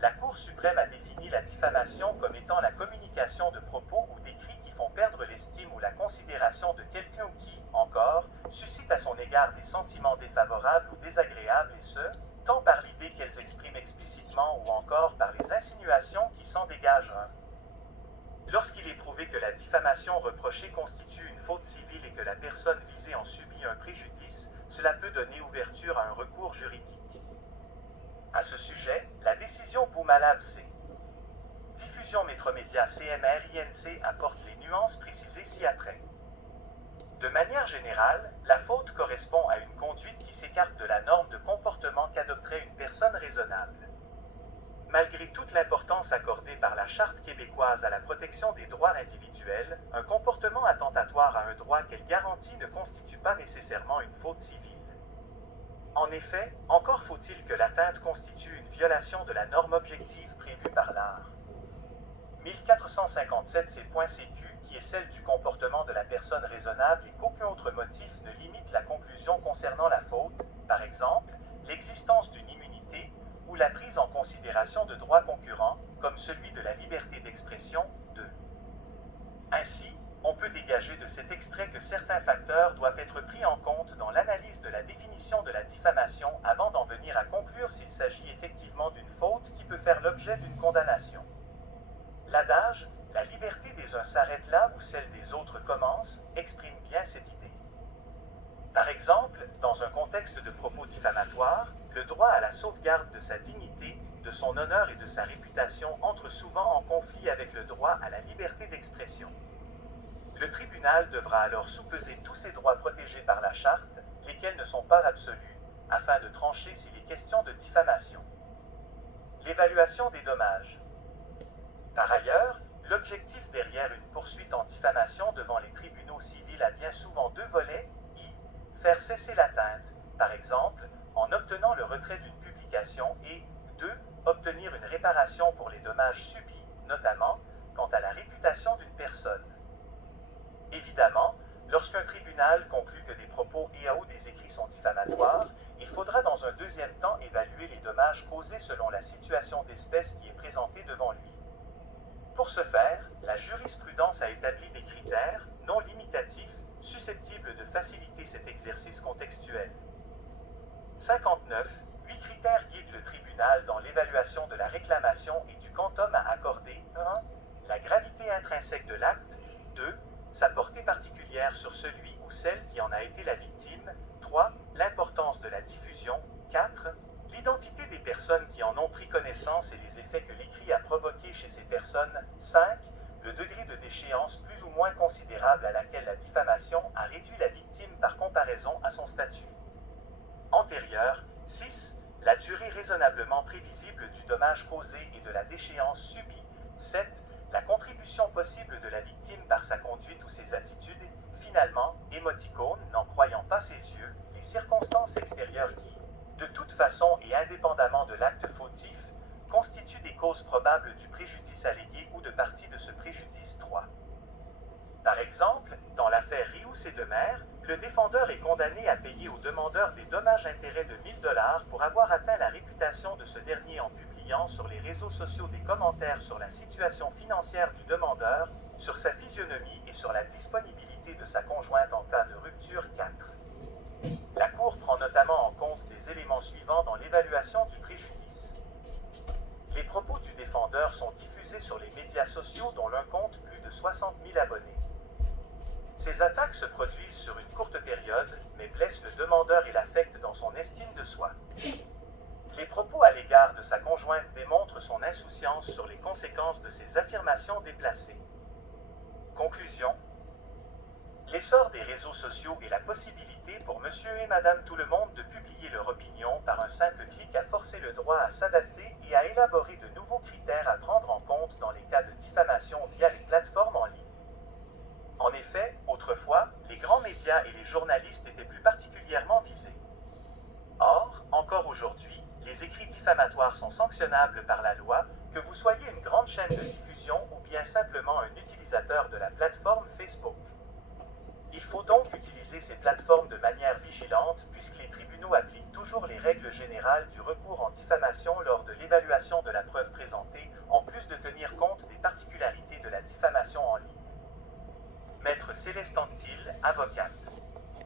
la Cour suprême a défini la diffamation comme étant la communication de propos ou d'écrits qui font perdre l'estime ou la considération de quelqu'un ou qui, encore, suscite à son égard des sentiments défavorables ou désagréables et ce, tant par l'idée qu'elles expriment explicitement ou encore par les insinuations qui s'en dégagent. Lorsqu'il est prouvé que la diffamation reprochée constitue une faute civile et que la personne visée en subit un préjudice, cela peut donner ouverture à un recours juridique. À ce sujet, la décision Boumalab C. Diffusion Métromédia CMR INC apporte les nuances précisées ci-après. De manière générale, la faute correspond à une conduite qui s'écarte de la norme de comportement qu'adopterait une personne raisonnable. Malgré toute l'importance accordée par la Charte québécoise à la protection des droits individuels, un comportement attentatoire à un droit qu'elle garantit ne constitue pas nécessairement une faute civile. En effet, encore faut-il que l'atteinte constitue une violation de la norme objective prévue par l'art. 1457 C.CQ, qui est celle du comportement de la personne raisonnable et qu'aucun autre motif ne limite la conclusion concernant la faute, par exemple, l'existence d'une immunité ou la prise en considération de droits concurrents, comme celui de la liberté d'expression, 2. Ainsi, on peut dégager de cet extrait que certains facteurs doivent être pris en compte dans l'analyse de la définition de la diffamation avant d'en venir à conclure s'il s'agit effectivement d'une faute qui peut faire l'objet d'une condamnation. L'adage « la liberté des uns s'arrête là où celle des autres commence » exprime bien cette idée. Par exemple, dans un contexte de propos diffamatoires, le droit à la sauvegarde de sa dignité, de son honneur et de sa réputation entre souvent en conflit avec le droit à la liberté d'expression. Le tribunal devra alors soupeser tous ces droits protégés par la Charte, lesquels ne sont pas absolus, afin de trancher s'il est question de diffamation. L'évaluation des dommages. Par ailleurs, l'objectif derrière une poursuite en diffamation devant les tribunaux civils a bien souvent deux volets, faire cesser l'atteinte, par exemple, en obtenant le retrait d'une publication et 2. Obtenir une réparation pour les dommages subis, notamment quant à la réputation d'une personne. Évidemment, lorsqu'un tribunal conclut que des propos et/ou des écrits sont diffamatoires, il faudra dans un deuxième temps évaluer les dommages causés selon la situation d'espèce qui est présentée devant lui. Pour ce faire, la jurisprudence a établi des critères, non limitatifs, susceptibles de faciliter cet exercice contextuel. 59. 8 critères guident le tribunal dans l'évaluation de la réclamation et du quantum à accorder. 1. La gravité intrinsèque de l'acte. 2. Sa portée particulière sur celui ou celle qui en a été la victime. 3. L'importance de la diffusion. 4. L'identité des personnes qui en ont pris connaissance et les effets que l'écrit a provoqués chez ces personnes. 5. Le degré de déchéance plus ou moins considérable à laquelle la diffamation a réduit la victime par comparaison à son statut antérieur. 6. La durée raisonnablement prévisible du dommage causé et de la déchéance subie. 7. La contribution possible de la victime par sa conduite ou ses attitudes. Finalement, émoticône, n'en croyant pas ses yeux, les circonstances extérieures qui, de toute façon et indépendamment de l'acte fautif, constituent des causes probables du préjudice allégué ou de partie de ce préjudice. 3. Par exemple, dans l'affaire Rious et Demers, le défendeur est condamné à payer au demandeur des dommages-intérêts de 1 000 $ pour avoir atteint la réputation de ce dernier en publiant sur les réseaux sociaux des commentaires sur la situation financière du demandeur, sur sa physionomie et sur la disponibilité de sa conjointe en cas de rupture. 4. La Cour prend notamment en compte des éléments suivants dans l'évaluation du préjudice. Les propos du défendeur sont diffusés sur les médias sociaux dont l'un compte plus de 60 000 abonnés. Ces attaques se produisent sur une courte période, mais blessent le demandeur et l'affectent dans son estime de soi. Les propos à l'égard de sa conjointe démontrent son insouciance sur les conséquences de ses affirmations déplacées. Conclusion. L'essor des réseaux sociaux et la possibilité pour monsieur et madame tout le monde de publier leur opinion par un simple clic a forcé le droit à s'adapter et à élaborer de nouveaux critères à prendre en compte dans les cas de diffamation via les plateformes en ligne. En effet, autrefois, les grands médias et les journalistes étaient plus particulièrement visés. Or, encore aujourd'hui, les écrits diffamatoires sont sanctionnables par la loi, que vous soyez une grande chaîne de diffusion ou bien simplement un utilisateur de la plateforme Facebook. Il faut donc utiliser ces plateformes de manière vigilante puisque les tribunaux appliquent toujours les règles générales du recours en diffamation lors de l'évaluation de la preuve présentée, en plus de tenir compte des particularités de la diffamation en ligne. Maître Céleste Anctil, avocate.